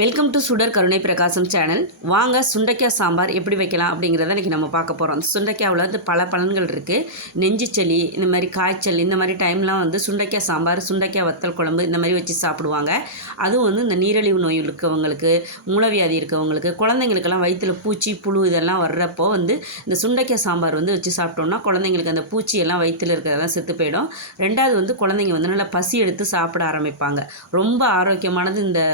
Welcome to சுடர் கருணை பிரகாசம் சேனல். வாங்க சுண்டைக்காய் சாம்பார் எப்படி வைக்கலாம் அப்படிங்கிறத இன்றைக்கி நம்ம பார்க்க போகிறோம். சுண்டைக்காயில் வந்து பல பலன்கள் இருக்குது. நெஞ்சு சளி, இந்த மாதிரி காய்ச்சல், இந்த மாதிரி டைம்லாம் வந்து சுண்டைக்காய் சாம்பார், சுண்டைக்காய் வத்தல் குழம்பு இந்த மாதிரி வச்சு சாப்பிடுவாங்க. அதுவும் வந்து இந்த நீரிழிவு நோய் இருக்கவங்களுக்கு, மூலவியாதி இருக்கவங்களுக்கு, குழந்தைங்களுக்கெல்லாம் வயிற்றில் பூச்சி புழு இதெல்லாம் வர்றப்போ வந்து இந்த சுண்டைக்காய் சாம்பார் வந்து வச்சு சாப்பிட்டோம்னா குழந்தைங்களுக்கு அந்த பூச்சியெல்லாம் வயிற்றில் இருக்கிறதெல்லாம் செத்து போயிடும். ரெண்டாவது வந்து குழந்தைங்க வந்து நல்லா பசி எடுத்து சாப்பிட ஆரம்பிப்பாங்க. ரொம்ப ஆரோக்கியமானது இந்த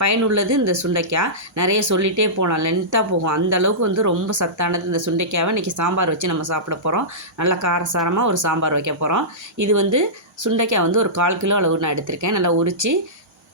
பயனுள்ளது இந்த சுண்டைக்காய். நிறைய சொல்லிகிட்டே போகலாம், லென்த்தாக போகும். அந்த அளவுக்கு வந்து ரொம்ப சத்தானது இந்த சுண்டைக்காவை இன்றைக்கி சாம்பார் வச்சு நம்ம சாப்பிட போகிறோம். நல்லா காரசாரமாக ஒரு சாம்பார் வைக்க போகிறோம். இது வந்து சுண்டைக்காய் வந்து ஒரு 1/4 கிலோ அளவு நான் எடுத்திருக்கேன். நல்லா உரித்து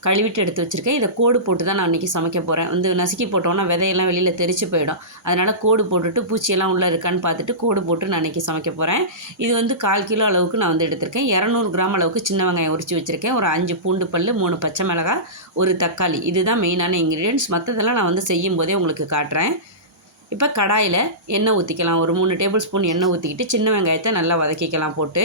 கழுவிட்டு எடுத்து வச்சுருக்கேன். இதை கோடு போட்டு தான் நான் இன்றைக்கி சமைக்க போகிறேன். வந்து நசுக்கி போட்டோன்னா விதையெல்லாம் வெளியில் தெரிச்சு போயிடும். அதனால் கோடு போட்டுட்டு பூச்சியெல்லாம் உள்ளே இருக்கான்னு பார்த்துட்டு கோடு போட்டு நான் இன்றைக்கி சமைக்க போகிறேன். இது வந்து 1/4 கிலோ அளவுக்கு நான் வந்து எடுத்திருக்கேன். 200 கிராம் அளவுக்கு சின்ன வெங்காயம் உரித்து வச்சுருக்கேன். ஒரு 5 பூண்டு பல், 3 பச்சை மிளகாய், ஒரு தக்காளி. இதுதான் மெயினான இன்க்ரீடியன்ட்ஸ். மற்றதெல்லாம் நான் வந்து செய்யும் போதே உங்களுக்கு காட்டுறேன். இப்போ கடாயில் எண்ணெய் ஊற்றிக்கலாம். ஒரு 3 டேபிள் ஸ்பூன் எண்ணெய் ஊற்றிக்கிட்டு சின்ன வெங்காயத்தை நல்லா வதக்கிக்கலாம். போட்டு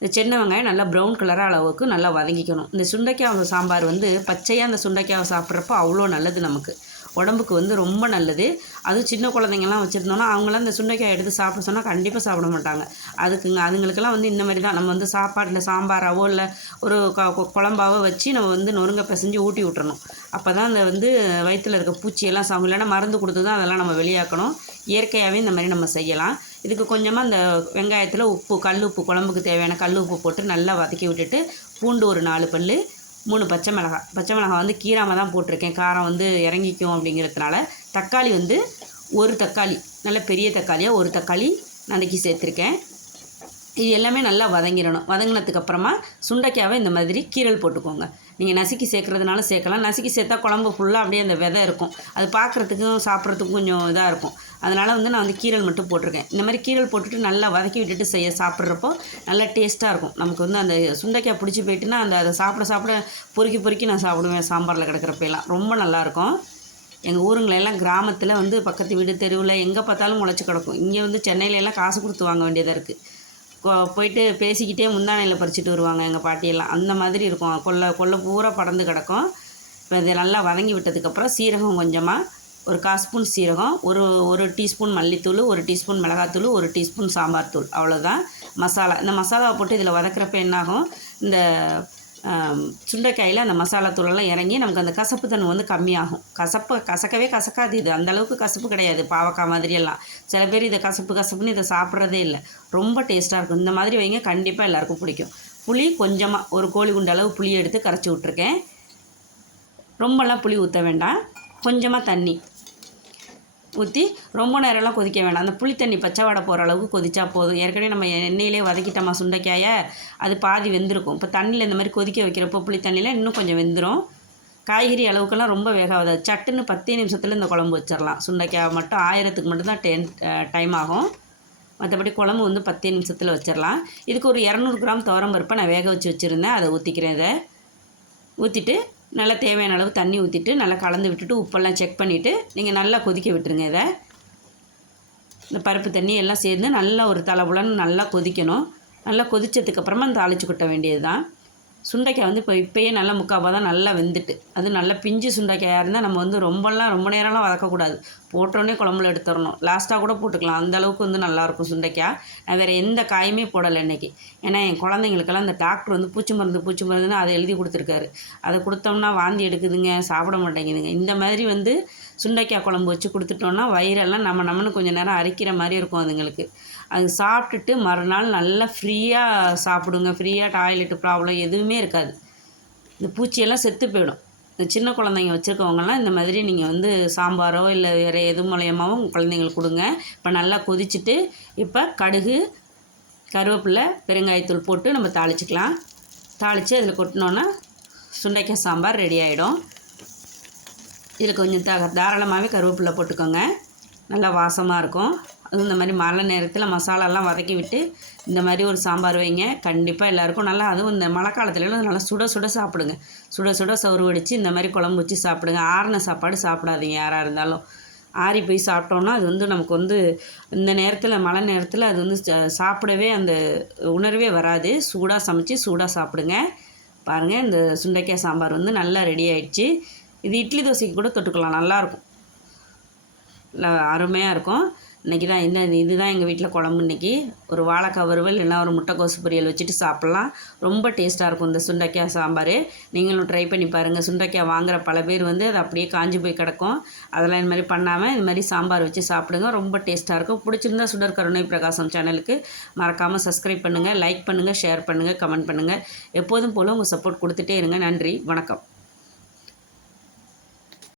இந்த சின்ன வெங்காயம் நல்லா ப்ரௌன் கலராக அளவுக்கு நல்லா வதங்கிக்கணும். இந்த சுண்டைக்காய் சாம்பார் வந்து பச்சையாக அந்த சுண்டைக்காயை சாப்பிட்றப்போ அவ்வளோ நல்லது, நமக்கு உடம்புக்கு வந்து ரொம்ப நல்லது. அதுவும் சின்ன குழந்தைங்கள்லாம் வச்சுருந்தோன்னா அவங்களாம் இந்த சுண்டைக்காய் எடுத்து சாப்பிட சொன்னால் கண்டிப்பாக சாப்பிட மாட்டாங்க. அதுங்களுக்கெல்லாம் வந்து இந்த மாதிரி தான் நம்ம வந்து சாப்பாட்டில் சாம்பாராவோ இல்லை ஒரு குழம்பாவோ வச்சு நம்ம வந்து நொறுங்க பிசைஞ்சு ஊட்டி விட்டுறணும். அப்போ தான் அந்த வந்து வயிற்றில் இருக்க பூச்சியெல்லாம் சாப்பிடும். இல்லைன்னா மருந்து கொடுத்து தான் அதெல்லாம் நம்ம வெளியாக்கணும். இயற்கையாகவே இந்த மாதிரி நம்ம செய்யலாம். இதுக்கு கொஞ்சமாக இந்த வெங்காயத்தில் உப்பு, கல் உப்பு, குழம்புக்கு தேவையான கல் உப்பு போட்டு நல்லா வதக்கி விட்டுட்டு பூண்டு ஒரு 4 பல், 3 பச்சை மிளகாய் வந்து கீராமல் தான் போட்டிருக்கேன். காரம் வந்து இறங்கிக்கும் அப்படிங்கிறதுனால. தக்காளி வந்து ஒரு தக்காளி, நல்ல பெரிய தக்காளியாக ஒரு தக்காளி நறுக்கி சேர்த்துருக்கேன். இது எல்லாமே நல்லா வதங்கிடணும். வதங்கினதுக்கப்புறமா சுண்டைக்காவை இந்த மாதிரி கீரல் போட்டுக்கோங்க. நீங்கள் நசுக்கி சேர்க்குறதுனால சேர்க்கலாம். நசுக்கி சேர்த்தா குழம்பு ஃபுல்லாக அப்படியே அந்த விதை இருக்கும். அது பார்க்குறதுக்கும் சாப்பிட்றதுக்கும் கொஞ்சம் இதாக இருக்கும். அதனால் வந்து நான் வந்து கீரல் மட்டும் போட்டிருக்கேன். இந்த மாதிரி கீரல் போட்டுட்டு நல்லா வதக்கி விட்டுட்டு சாப்பிட்றப்போ நல்லா டேஸ்ட்டாக இருக்கும். நமக்கு வந்து அந்த சுண்டைக்காய் பிடிச்சி போயிட்டுன்னா அதை சாப்பிட பொறுக்கி நான் சாப்பிடுவேன். சாம்பாரில் கிடக்கிறப்பெல்லாம் ரொம்ப நல்லாயிருக்கும். எங்கள் ஊருங்களெல்லாம் கிராமத்தில் வந்து பக்கத்து வீடு, தெருவில் எங்கே பார்த்தாலும் முளைச்சி கிடக்கும். இங்கே வந்து சென்னையிலலாம் காசு கொடுத்து வாங்க வேண்டியதாக இருக்குது. போயிட்டு பேசிக்கிட்டே முந்தானையில் பறிச்சுட்டு வருவாங்க எங்கள் பாட்டியெல்லாம். அந்த மாதிரி இருக்கும். கொல்லை பூரா படர்ந்து கிடக்கும். இப்போ இதை நல்லா வதங்கி விட்டதுக்கப்புறம் சீரகம் கொஞ்சமாக, ஒரு 1/4 ஸ்பூன் சீரகம், ஒரு டீஸ்பூன் மல்லித்தூள், 1 டீஸ்பூன் மிளகாத்தூள், 1 டீஸ்பூன் சாம்பார் தூள், அவ்வளோதான் மசாலா. இந்த மசாலாவை போட்டு இதில் வதக்கிறப்ப என்னாகும், இந்த சுண்டைக்காயில் அந்த மசாலா தூளெல்லாம் இறங்கி நமக்கு அந்த கசப்பு தன்மை வந்து கம்மியாகும். கசக்கவே கசக்காது. இது அந்தளவுக்கு கசப்பு கிடையாது, பாவக்காய் மாதிரியெல்லாம். சில பேர் இதை கசப்புன்னு இதை சாப்பிட்றதே இல்லை. ரொம்ப டேஸ்ட்டாக இருக்கும். இந்த மாதிரி வைங்க, கண்டிப்பாக எல்லாேருக்கும் பிடிக்கும். புளி கொஞ்சமாக, ஒரு கோழி குண்டு அளவு புளி எடுத்து கரைச்சி விட்ருக்கேன். ரொம்பலாம் புளி ஊற்ற வேண்டாம். கொஞ்சமாக தண்ணி ஊற்றி ரொம்ப நேரம்லாம் கொதிக்க வேண்டாம். அந்த புளி தண்ணி பச்சை வாடை போகிற அளவுக்கு கொதிச்சா போதும். ஏற்கனவே நம்ம எண்ணெயிலே வதக்கிட்டோமா சுண்டைக்காயை, அது பாதி வெந்திருக்கும். இப்போ தண்ணியில் இந்த மாதிரி கொதிக்க வைக்கிறப்போ புளி தண்ணியில் இன்னும் கொஞ்சம் வெந்துடும். காய்கறி அளவுக்கெல்லாம் ரொம்ப வேகாது. சட்டுன்னு 10 நிமிஷத்தில் இந்த குழம்பு வச்சிடலாம். சுண்டைக்காய் மட்டும் 1000க்கு மட்டும்தான் டைம் ஆகும். மற்றபடி குழம்பு வந்து 10 நிமிஷத்தில் வச்சிடலாம். இதுக்கு ஒரு 200 கிராம் துவரம்பருப்பை நான் வேக வச்சு வச்சுருந்தேன். அதை ஊற்றிக்கிறேன். இதை ஊற்றிட்டு நல்லா தேவையான அளவு தண்ணி ஊற்றிட்டு நல்லா கலந்து விட்டுட்டு உப்பெல்லாம் செக் பண்ணிவிட்டு நீங்கள் நல்லா கொதிக்க விட்டுருங்க. இதை இந்த பருப்பு தண்ணி எல்லாம் சேர்ந்து நல்லா ஒரு தலைப்புலன்னு நல்லா கொதிக்கணும். நல்லா கொதித்ததுக்கப்புறமா தாளித்து கொட்ட வேண்டியது தான். சுண்டைக்காய் வந்து இப்போயே நல்லா முக்கால்பாதான் நல்லா வெந்துட்டு, அது நல்லா பிஞ்சு சுண்டைக்காயாக இருந்தால் நம்ம வந்து ரொம்ப நேரம்லாம் வதக்கக்கூடாது. போட்டோடனே குழம்புல எடுத்துடணும். லாஸ்ட்டாக கூட போட்டுக்கலாம். அந்தளவுக்கு வந்து நல்லாயிருக்கும் சுண்டைக்காய். நான் வேறு எந்த காயுமே போடலை இன்றைக்கி. ஏன்னா என் குழந்தைங்களுக்கெல்லாம் இந்த டாக்டர் வந்து பூச்சி மருந்துன்னு அதை எழுதி கொடுத்துருக்காரு. அதை கொடுத்தோம்னா வாந்தி எடுக்குதுங்க, சாப்பிட மாட்டேங்குதுங்க. இந்த மாதிரி வந்து சுண்டைக்காய் குழம்பு வச்சு கொடுத்துட்டோன்னா வயிறெல்லாம் நம்மன்னு கொஞ்சம் நேரம் அரிக்கிற மாதிரி இருக்கும் அதுங்களுக்கு. அது சாப்பிட்டுட்டு மறுநாள் நல்லா ஃப்ரீயாக சாப்பிடுங்க. ஃப்ரீயாக டாய்லெட்டு ப்ராப்ளம் எதுவுமே இருக்காது. இந்த பூச்சியெல்லாம் செத்து போயிடும். இந்த சின்ன குழந்தைங்க வச்சுருக்கவங்கலாம் இந்த மாதிரி நீங்கள் வந்து சாம்பாரோ இல்லை வேறு எது மூலியமாகவும் உங்கள் குழந்தைங்களுக்கு கொடுங்க. இப்போ நல்லா கொதிச்சுட்டு இப்போ கடுகு, கருவேப்பிலை, பெருங்காயத்தூள் போட்டு நம்ம தாளிச்சிக்கலாம். தாளித்து அதில் கொட்டினோன்னா சுண்டைக்காய் சாம்பார் ரெடி ஆகிடும். இதில் கொஞ்சம் தாராளமாகவே கருவேப்பிலை போட்டுக்கோங்க. நல்லா வாசமாக இருக்கும். அதுவும் இந்த மாதிரி மழை நேரத்தில் மசாலாலாம் வதக்கி விட்டு இந்த மாதிரி ஒரு சாம்பார் வைங்க. கண்டிப்பாக எல்லாேருக்கும் நல்லா, அதுவும் இந்த மழை காலத்துலலாம் நல்லா சுட சாப்பிடுங்க. சுட சோறு வடித்து இந்த மாதிரி குழம்பு வச்சு சாப்பிடுங்க. ஆறின சாப்பாடு சாப்பிடாதீங்க யாராக இருந்தாலும். ஆறி போய் சாப்பிட்டோன்னா அது வந்து நமக்கு வந்து இந்த நேரத்தில் மழை நேரத்தில் அது வந்து சாப்பிடவே அந்த உணர்வே வராது. சூடாக சமைச்சு சூடாக சாப்பிடுங்க. பாருங்கள், இந்த சுண்டைக்காய் சாம்பார் வந்து நல்லா ரெடி ஆகிடுச்சு. இது இட்லி தோசைக்கு கூட தொட்டுக்கலாம், நல்லாயிருக்கும், அருமையாக இருக்கும். இன்றைக்கி தான் இதுதான் எங்கள் வீட்டில் குழம்பு. இன்றைக்கி ஒரு வாழைக்காய் வறுவல் இல்லைன்னா ஒரு முட்டைக்கோசு பொரியல் வச்சுட்டு சாப்பிட்லாம். ரொம்ப டேஸ்ட்டாக இருக்கும் இந்த சுண்டைக்காய் சாம்பார். நீங்களும் ட்ரை பண்ணி பாருங்கள். சுண்டைக்காய் வாங்குகிற பல பேர் வந்து அது அப்படியே காஞ்சி போய் கிடக்கும். அதெல்லாம் இந்த மாதிரி பண்ணாமல் இது மாதிரி சாம்பார் வச்சு சாப்பிடுங்க, ரொம்ப டேஸ்ட்டாக இருக்கும். பிடிச்சிருந்தா சுடர் கருணை பிரகாசம் சேனலுக்கு மறக்காமல் சப்ஸ்கிரைப் பண்ணுங்கள், லைக் பண்ணுங்கள், ஷேர் பண்ணுங்கள், கமெண்ட் பண்ணுங்கள். எப்போதும் போல் உங்கள் சப்போர்ட் கொடுத்துட்டே இருங்க. நன்றி, வணக்கம்.